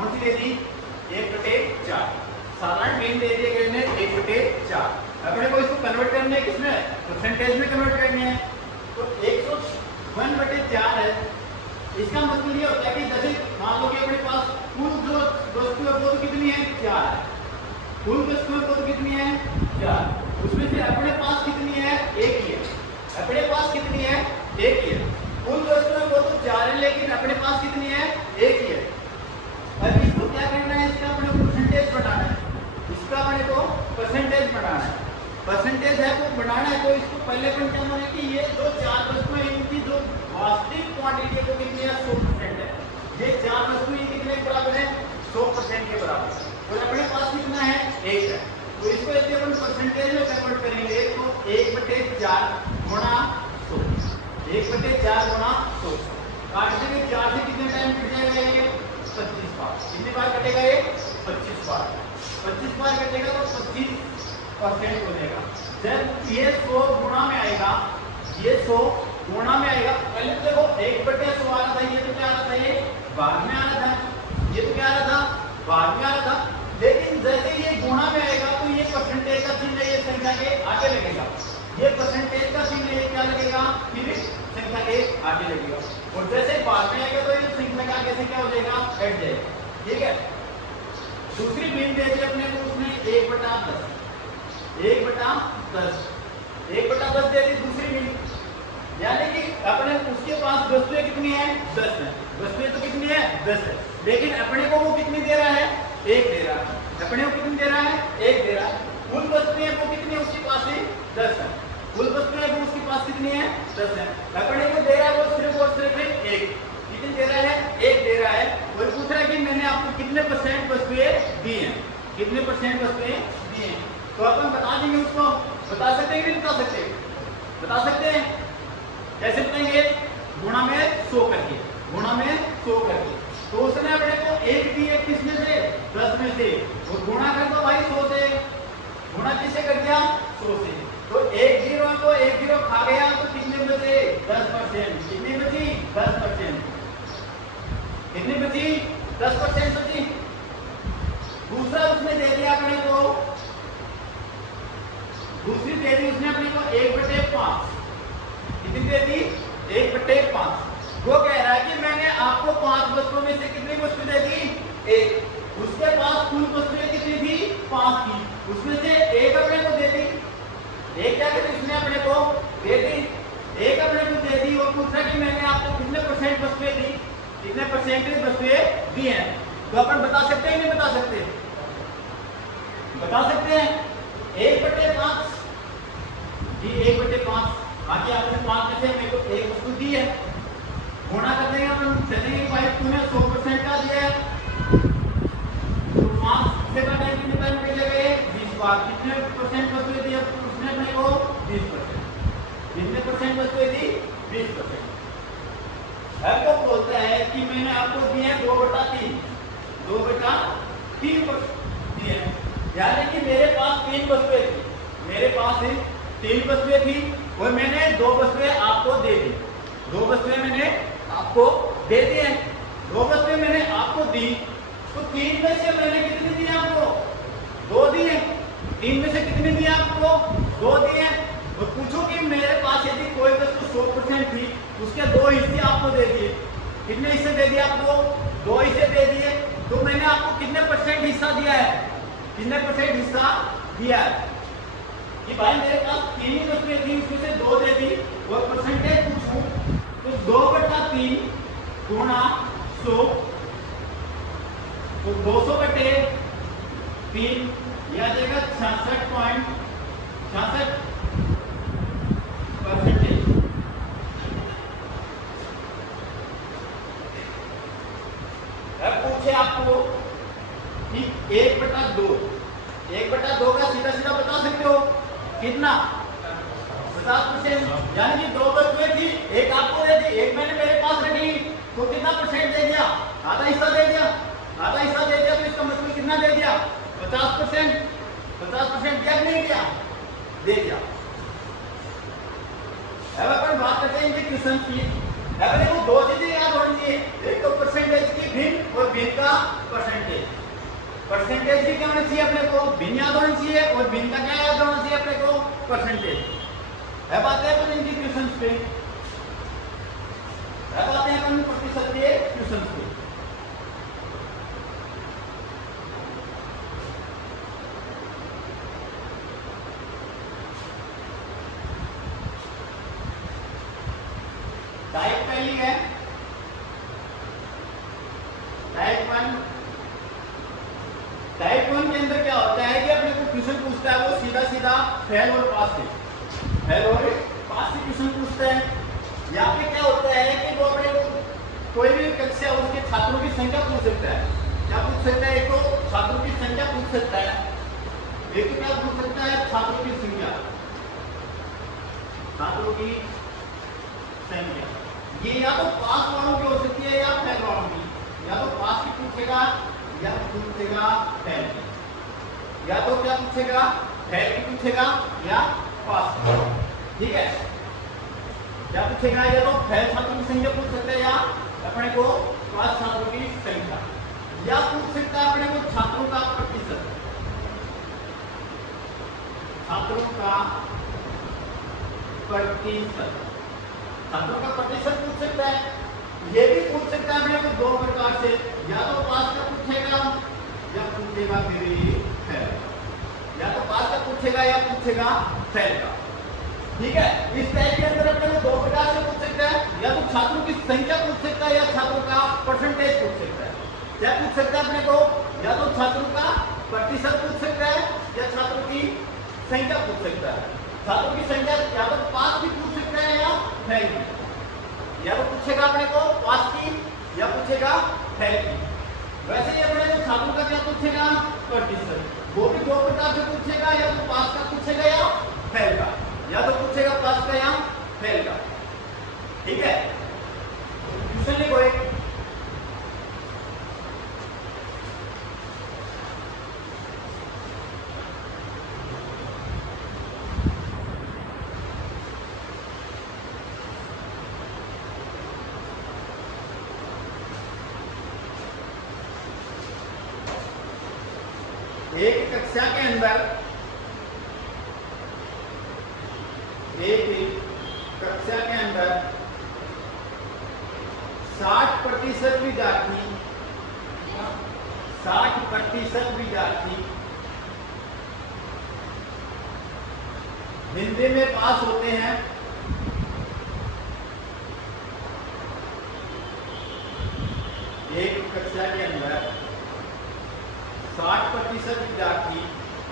कौन सी दे दी 1/4 साधारण mean they दिए गए ने 1/4 अपने को इसको कन्वर्ट करने है किसमें परसेंटेज में कन्वर्ट करनी है तो 101/4 है इसका मतलब ये होता है कि जैसे मान लो कि अपने पास कुल जो वस्तु है वो तो कितनी है 4 है कुल वस्तु है वो तो कितनी है 4 उसमें से अपने पास कितनी है 1 ही है अपने पास कितनी है 1 ही है कुल वस्तु है वो तो 4 है लेकिन अपने पास कितनी है 1 ही है अब इसको क्या करना है इसका अपने को परसेंटेज बढ़ाना है इसका अपने को परसेंटेज बढ़ाना है परसेंटेज है वो बढ़ाना है तो इसको पहले अपन क्या माने कि ये जो 4 वस्तुएं इनकी जो वास्तविक क्वांटिटी है वो कितनी है 100% है ये 4 वस्तुएं कितने के बराबर है 100% के बराबर और अपने पास कितना है 1 है तो इसको यदि अपन परसेंटेज में कन्वर्ट करेंगे तो 1/4 गुणा 100 1/4 गुणा 100 काटने के 4 से कितने टाइम कट जाएगा ये 25 बार कितनी बार कटेगा ये 25 बार कटेगा तो 25% हो जाएगा जब ये 100 गुणा में आएगा ये 100 गुणा में आएगा पहले तो देखो 1/100 आ रहा था ये तो क्या आ रहा था ये भाग में आ रहा था ये तो क्या आ रहा था भाग में आ रहा था लेकिन जैसे ये गुणा में आएगा तो ये परसेंटेज का चिन्ह ये संख्या के आगे लगेगा ये परसेंटेज का चिन्ह ये क्या लगेगा फिर संख्या के आगे लगेगा और जैसे भाग में आएगा तो ये संख्या के आगे से क्या हो जाएगा हट जाएगा ठीक है दूसरी बीम दे दी अपने को उसने 1/10 1/10 दे दी दूसरी बीम यानी कि अपने उसके पास वस्तुएं कितनी है 10 है वस्तुएं तो कितनी है 10 है लेकिन अपने को वो कितनी दे रहा है 1 दे रहा है अपने को कितनी दे रहा है 1 दे रहा है कुल वस्तुएं वो कितनी है उसके पास ही 10 है कुल वस्तुएं वो उसके पास कितनी है 10 है अपने को दे रहा है वो सिर्फ और सिर्फ 1 कितनी दे रहा है 1 दे रहा है और पूछ रहा है कि मैंने आपको कितने % वस्तुएं दी हैं कितने % वस्तुएं दी हैं तो अपन बता देंगे उसको बता सकते हैं कि नहीं बता सकते हैं कैसे बताएंगे गुणा में 100 करके तो उसने अपने को 1 दी है किसमें से 10 में से और गुणा कर दो भाई 100 से गुणा किससे कर दिया 100 से तो 1 0 को 1 0 खा गया तो कितने बचे 10% कितनी बची 10% कितनी बची 10% बची दूसरा उसने दे दिया अपने को दूसरी दे दी उसने अपने को 1/5 कितनी दे दी 1/5 वो कह रहा है कि मैंने आपको 5 वस्तुओं में से कितनी वस्तु दे दी 1 उसके पास कुल वस्तुएं कितनी थी 5 थी उसमें से 1 अपने को दे दी 1 क्या कहते उसने अपने को दे दी 1 अपने को दे दी और पूछा कि मैंने आपको कितने % वस्तुएं दी कितने % वस्तुएं दी हैं तो अपन बता सकते हैं नहीं बता सकते हैं 1/5 जी 1/5 बाकी आपने 5 में से मेरे को 1 वस्तु दी है गुणा कर देंगे अपन चलेंगे भाई तूने 100% का दिया है तो 5 से का टाइम कितने टाइम मिल जाएगा 20 बार कितने % वस्तुएं दी उसने अपने को 20% कितने % वस्तुएं दी 20% अब वो बोलता है कि मैंने आपको दिए 2/3 दिए यानी कि मेरे पास 3 वस्तुएं थी मेरे पास 3 वस्तुएं थी और मैंने 2 वस्तुएं आपको दे दी 2 वस्तुएं मैंने आपको दे दी हैं 2 वस्तुएं मैंने आपको दी तो 3 में से मैंने कितनी दी आपको 2 दी हैं 3 में से कितनी दी आपको 2 दी हैं और पूछो कि मेरे पास यदि कोई वस्तु 100% थी उसके 2 हिस्से आपको दे दिए कितने हिस्से दे दिए आपको 2 हिस्से दे दिए तो मैंने आपको कितने % हिस्सा दिया है कितने % हिस्सा दिया है कि भाई मेरे पास 3 ही वस्तुएं थी उसमें से 2 दे दी और परसेंटेज पूछूं तो 2/3 गुणा 100 तो 200/3 यह आ जाएगा 66.66% अब पूछे आपको कि 1/2 का सीधा सीधा बता सकते हो कितना 50% यानी कि 2 वस्तुएं थी एक आपको दे दी एक मैंने मेरे पास रखी तो कितना % दे दिया आधा हिस्सा दे दिया तो इसका मतलब कितना दे दिया 50% क्या नहीं दिया दे दिया। अब अपन बात करते हैं इंटीग्रेशन की अपने को दो चीजें याद होनी चाहिए, एक तो परसेंटेज की भिन्न और भिन्न का परसेंटेज। परसेंटेज की क्या होनी चाहिए अपने को, भिन्न याद होनी चाहिए, और भिन्न का क्या याद होना चाहिए अपने को, परसेंटेज। अब आते हैं अपन इनकी क्वेश्चंस पे, अब आते हैं अपन प्रतिशत के क्वेश्चंस पे। टाइप पहली है टाइप 1। टाइप 1 के अंदर क्या होता है कि अपने को क्वेश्चन पूछता है वो सीधा सीधा फेल और पास के क्वेश्चन पूछता है। यहाँ पे क्या होता है कि वो अपने को कोई भी कक्षा उसके छात्रों की संख्या पूछ सकता है। क्या पूछ सकता है, एक तो छात्रों की संख्या पूछ सकता है, एक तो क्या पूछ सकता है, छात्रों की संख्या, छात्रों की संख्या। ये या तो पास वालों की हो सकती है या फेल वालों की, या तो पास की पूछेगा या पूछेगा फेल की, या तो क्या पूछेगा, फेल की पूछेगा या पास की। ठीक है, क्या पूछेगा, या तो फेल छात्रों की संख्या पूछ सकते हैं या अपने को पास छात्रों की संख्या, या पूछ सकता है अपने को छात्रों का प्रतिशत, छात्रों का प्रतिशत, छात्रों का प्रतिशत पूछ सकता है। ये भी पूछ सकता है अपने को दो प्रकार से, या तो पास का पूछेगा या पूछेगा फिर फेल, या तो पास का पूछेगा या पूछेगा फेल का। ठीक है, इस टाइप के अंदर अपने को दो प्रकार से पूछ सकता है, या तो छात्रों की संख्या पूछ सकता है या छात्रों का परसेंटेज पूछ सकता है। क्या पूछ सकता है अपने को, या तो छात्रों का प्रतिशत पूछ सकता है या छात्रों की संख्या पूछ सकता है। छात्रों की संख्या या तो पास भी पूछ सकता है या फेल की, या तो पूछेगा अपने को पास की या पूछेगा फेल की। वैसे ही अपने को छात्रों का क्या पूछेगा, प्रतिशत, वो भी दो प्रकार से पूछेगा, या तो पास का पूछेगा या फेल का, या तो पूछेगा पास का या फेल का। ठीक है, क्वेश्चन लिखो एक, एक कक्षा के अंदर, एक कक्षा के अंदर 60% विद्यार्थी 60% विद्यार्थी हिंदी में पास होते हैं। एक कक्षा के अंदर 60% विद्यार्थी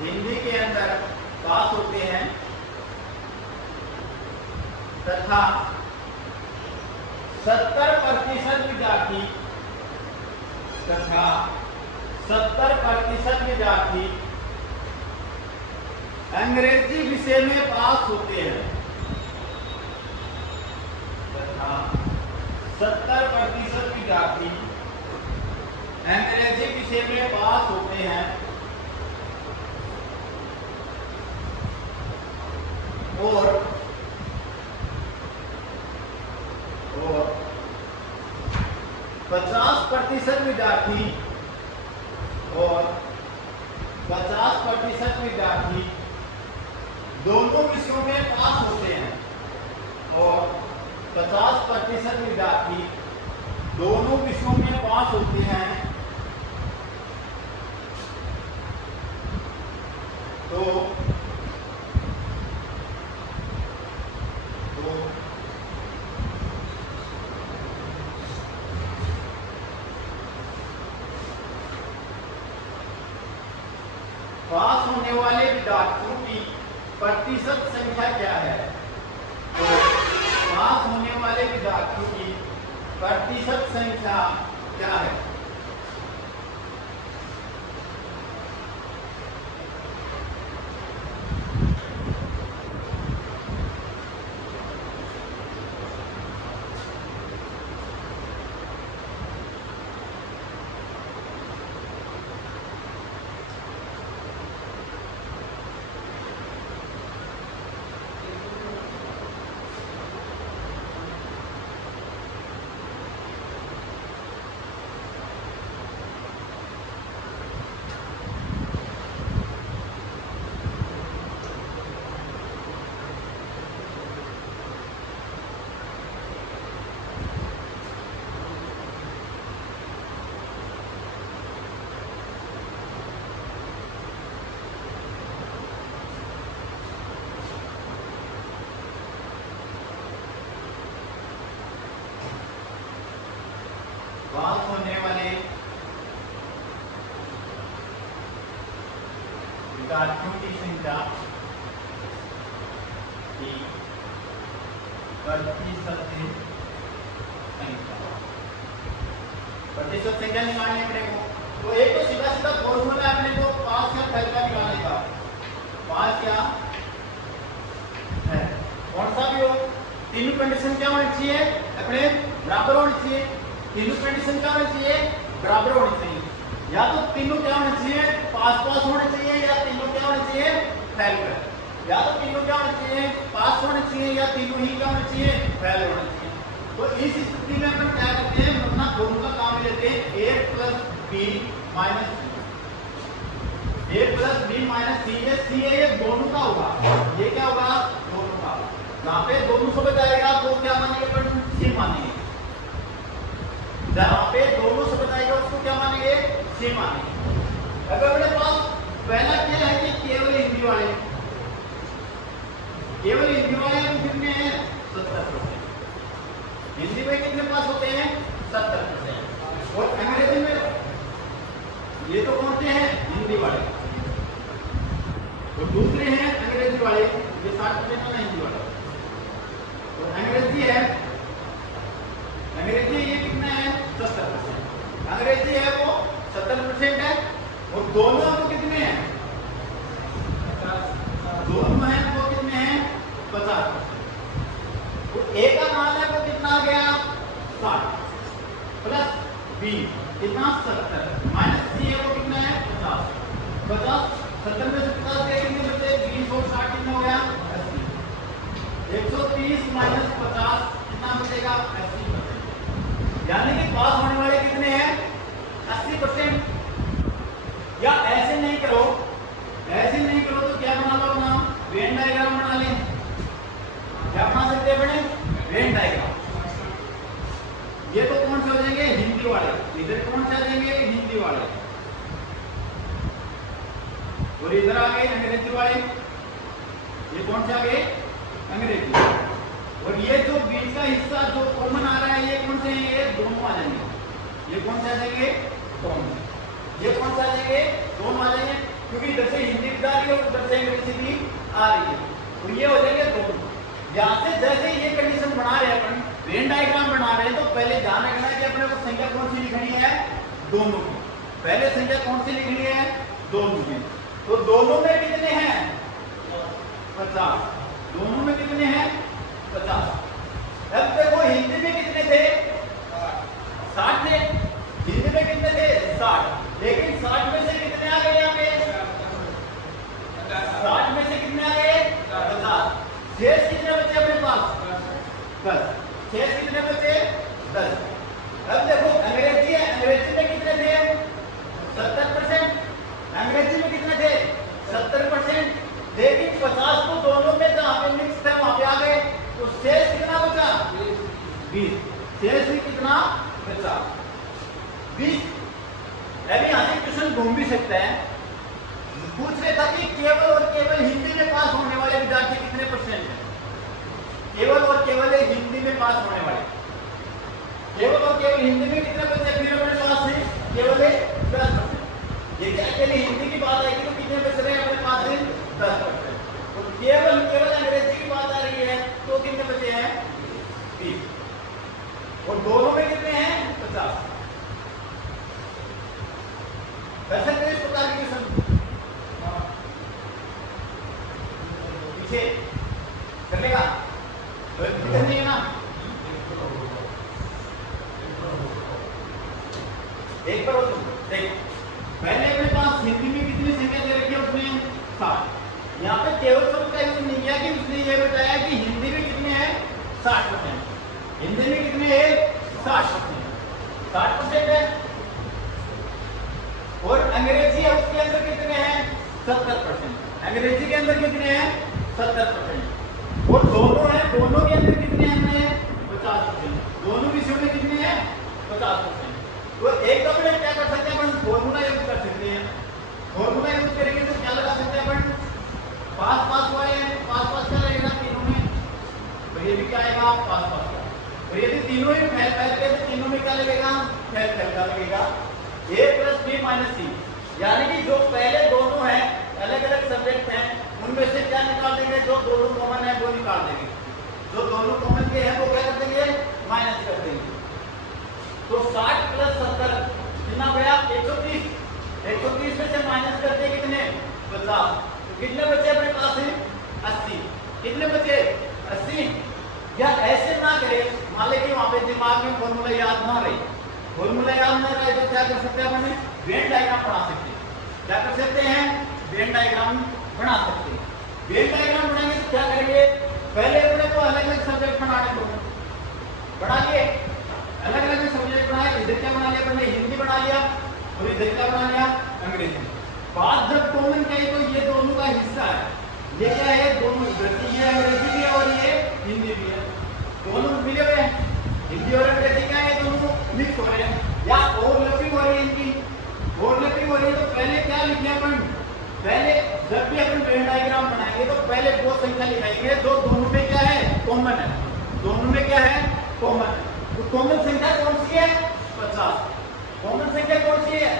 हिंदी के अंदर पास होते हैं तथा 70% विद्यार्थी तथा 70% विद्यार्थी अंग्रेजी विषय में पास होते हैं तथा 70% विद्यार्थी अंग्रेजी विषय में पास होते हैं और 50% विद्यार्थी दोनों विषयों में पास होते हैं और 50% विद्यार्थी दोनों विषयों में पास होते हैं। तो पास होने वाले विद्यार्थियों की प्रतिशत संख्या क्या है? तो पास होने वाले विद्यार्थियों की प्रतिशत संख्या क्या है? विद्यार्थियों की संख्या की प्रतिशत संख्या निकालनी है अपने को। तो एक तो सीधा सीधा फॉर्मूला है अपने को पास या फैल का निकालने का, पास या है कौन सा भी हो, तीनों कंडीशन क्या होनी चाहिए अपने बराबर होनी चाहिए। तीनों कंडीशन क्या होनी चाहिए बराबर होनी चाहिए, या तो तीनों क्या होने चाहिए पास पास होने चाहिए, या तीनों क्या होने चाहिए फैल कर, या तो तीनों क्या होने चाहिए पास होने चाहिए, या तीनों ही क्या होने चाहिए फैल होने चाहिए। तो इस स्थिति में अपन क्या करते हैं अपना फॉर्मूला काम लेते हैं a plus b minus a plus b minus c, ये c है ये दोनों का होगा, ये क्या होगा दोनों का। यहाँ पे दोनों से बताएगा तो क्या मानेंगे अपन c मानेंगे, जहाँ पे दोनों से बताएगा उसको क्या मानेंगे c मानेंगे। अगर अपने पास पहला क्या है कि केवल हिंदी वाले, केवल हिंदी वाले कितने हैं 70%, हिंदी में कितने पास होते हैं 70%, और अंग्रेजी में ये तो कौन से हैं हिंदी वाले, और दूसरे हैं अंग्रेजी वाले, ये 60% है हिंदी वाले, और अंग्रेजी है, अंग्रेजी ये कितना है 70%, अंग्रेजी है वो 70% है, और दोनों वो कितने हैं दोनों हैं वो कितने हैं 50%। तो ए का मान है वो कितना आ गया 60 प्लस बी कितना 70 माइनस सी है वो कितना है 50, 50 70 में से 50 गए कितने बचे 20 और 60 कितना हो गया 80, 130 माइनस 50 कितना बचेगा 80%, यानी कि पास होने वाले कितने हैं 80%। या ऐसे नहीं करो, ऐसे नहीं करो तो क्या बना लो अपना वेन डायग्राम बना लें, क्या बना सकते हैं अपने वेन डायग्राम। ये तो कौन से हो जाएंगे हिंदी वाले, इधर कौन से आ जाएंगे हिंदी वाले, और इधर आ गए अंग्रेजी वाले, ये कौन से आ गए अंग्रेजी, और ये जो बीच का हिस्सा जो कॉमन आ रहा है ये कौन से हैं ये दोनों आ जाएंगे, ये कौन से आ जाएंगे दोनों, ये कौन सा आ जाएंगे दोनों आ जाएंगे, क्योंकि इधर से हिंदी भी आ रही है और उधर से अंग्रेजी भी आ रही है, तो ये हो जाएंगे दोनों। यहाँ से जैसे ये कंडीशन बना रहे हैं अपन वेन डायग्राम बना रहे हैं, तो पहले ध्यान रखना है कि अपने को संख्या कौन सी लिखनी है दोनों की, पहले संख्या कौन सी लिखनी है दोनों की, तो दोनों में कितने हैं 50, दोनों में कितने हैं 50। अब देखो हिंदी में कितने थे 60 थे, हिंदी में कितने थे 60, लेकिन 60 में से कितने आ गए यहाँ पे 60 में से कितने आ गए 50, शेष कितने बचे अपने पास 10, शेष कितने बचे 10। अब देखो अंग्रेजी है, अंग्रेजी में कितने थे 70%, अंग्रेजी में कितने थे 70%, लेकिन 50 तो दोनों में जहां पे मिक्स थे वहां पे आ गए, तो शेष कितना बचा 20, शेष भी कितना बचा 20। अभी यहाँ से क्वेश्चन घूम भी सकता है, पूछ रहे था कि केवल और केवल हिंदी में पास होने वाले विद्यार्थी कितने परसेंट हैं, केवल और केवल हिंदी में पास होने वाले, केवल और केवल हिंदी में कितने बच्चे फिर अपने पास है केवल 10%, ये अकेले हिंदी की बात आएगी तो कितने बच रहे हैं अपने पास है 10%, तो केवल केवल अंग्रेजी की बात आ रही है तो कितने बचे हैं 20, और दोनों में कितने हैं 50। वैसे तो इस प्रकार की क्वेश्चन पीछे कर लेगा तो दिक्कत नहीं है ना। एक बार देख मैंने अपने पास हिंदी में कितनी संख्या दे रखी है उसने 60, यहाँ पे केवल शब्द का यूज नहीं किया कि उसने ये बताया कि हिंदी में कितने हैं 60%, हिंदी में कितने हैं 60% है, और अंग्रेजी है उसके अंदर कितने हैं 70%, अंग्रेजी के अंदर कितने हैं 70%, और दोनों है दोनों के अंदर कितने हैं 50%, दोनों विषयों में कितने हैं 50%। तो एक तो अपने क्या कर सकते हैं अपन फॉर्मूला यूज कर सकते हैं, फॉर्मूला यूज करेंगे तो क्या लगा सकते हैं अपन पास पास वाले हैं, पास पास क्या लगेगा तीनों में, तो ये भी क्या आएगा पास पास का, और यदि तीनों ही फैल फैल के तो तीनों में क्या लगेगा फैल फैल का लगेगा a प्लस बी माइनस सी, यानी कि जो पहले दोनों हैं अलग अलग सब्जेक्ट हैं, उनमें से क्या निकाल देंगे, जो दोनों कॉमन है वो निकाल देंगे, जो दोनों कॉमन के हैं वो क्या कर देंगे, माइनस कर देंगे। तो 60 प्लस 70 कितना गया, 130। 130 में से माइनस करते कितने, 50। तो कितने बचे अपने पास है, 80। कितने बचे, 80। या ऐसे ना करें, मान लें कि वहां पे दिमाग में फॉर्मूला याद ना रहे, फॉर्मूला याद ना रहे तो क्या कर सकते हैं, अपने वेन डायग्राम बना सकते हैं। क्या कर सकते हैं, वेन डायग्राम बना सकते हैं। वेन डायग्राम बनाएंगे तो क्या करेंगे, पहले अपने को अलग अलग सब्जेक्ट बनाने को बना लिए, अलग अलग सब्जेक्ट बनाए। इधर क्या बना लिया अपने, हिंदी बना लिया, और इधर क्या बना लिया, अंग्रेजी। बात जब कॉमन कही तो ये दोनों का हिस्सा है, ये क्या है, दोनों इधर की, ये अंग्रेजी भी है और ये हिंदी भी है, दोनों मिले हुए हैं। हिंदी और अंग्रेजी क्या है, दोनों मिक्स हो रहे हैं या ओवरलैपिंग हो रही है, इनकी ओवरलैपिंग हो रही है। तो पहले क्या लिखे अपन, पहले जब भी अपन वेन डायग्राम बनाएंगे तो पहले वो संख्या लिखाएंगे जो दोनों में क्या है, कॉमन है, दोनों में क्या है, कॉमन है। तो कॉमन संख्या कौन सी है, 50। कॉमन संख्या कौन सी है,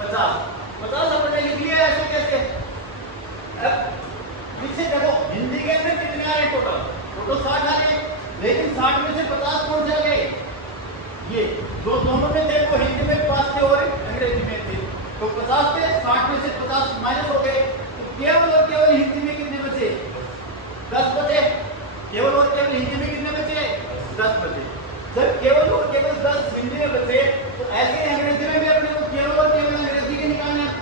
50। 50 अपन ने लिख लिया, ऐसे कैसे। अब पीछे देखो, हिंदी के अंदर कितने आ रहे टोटल, टोटल 60 आ रहे, लेकिन 60 में से 50 कौन से आ गए, ये जो दोनों में थे वो हिंदी में 50 थे और अंग्रेजी में थे। तो 50 थे, 60 में से 50 माइनस हो गए, तो केवल और केवल हिंदी में कितने बचे, 10 बचे। केवल और केवल हिंदी में कितने बचे, 10 बचे। जब केवल और केवल 10 हिंदी में बचे, तो ऐसे ही अंग्रेजी में भी अपने को केवल और केवल अंग्रेजी के निकालने हैं,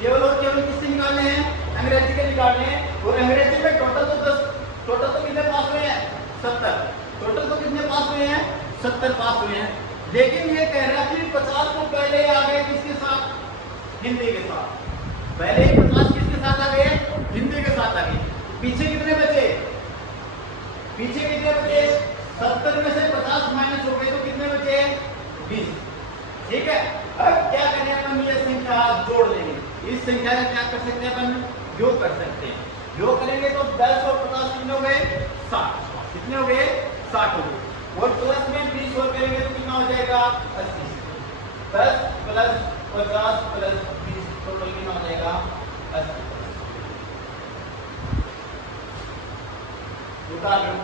केवल और केवल किसके निकालने हैं, अंग्रेजी के निकालने हैं। और अंग्रेजी में टोटल तो 10, टोटल तो कितने पास हुए हैं, 70। टोटल तो कितने पास हुए हैं, 70 पास हुए हैं। लेकिन ये कह रहा है कि 50 को पहले आ गए किसके साथ, हिंदी के साथ। पहले 50 किसके साथ आ गए, हिंदी के साथ आ गए। पीछे कितने बचे, पीछे कितने बचे, 70 में से 50 माइनस हो गए तो कितने बचे, 20। ठीक है, अब क्या करें अपन, ये संख्या जोड़ लेंगे। इस संख्या का क्या कर सकते हैं अपन, योग कर सकते हैं। योग करेंगे तो 10 और 50 कितने हो गए, 60। कितने हो गए, 60 हो गए। और प्लस में 20 और करेंगे तो कितना हो जाएगा, 80। 10 प्लस 50 प्लस 20 टोटल कितना हो जाएगा, 80। उतार लो।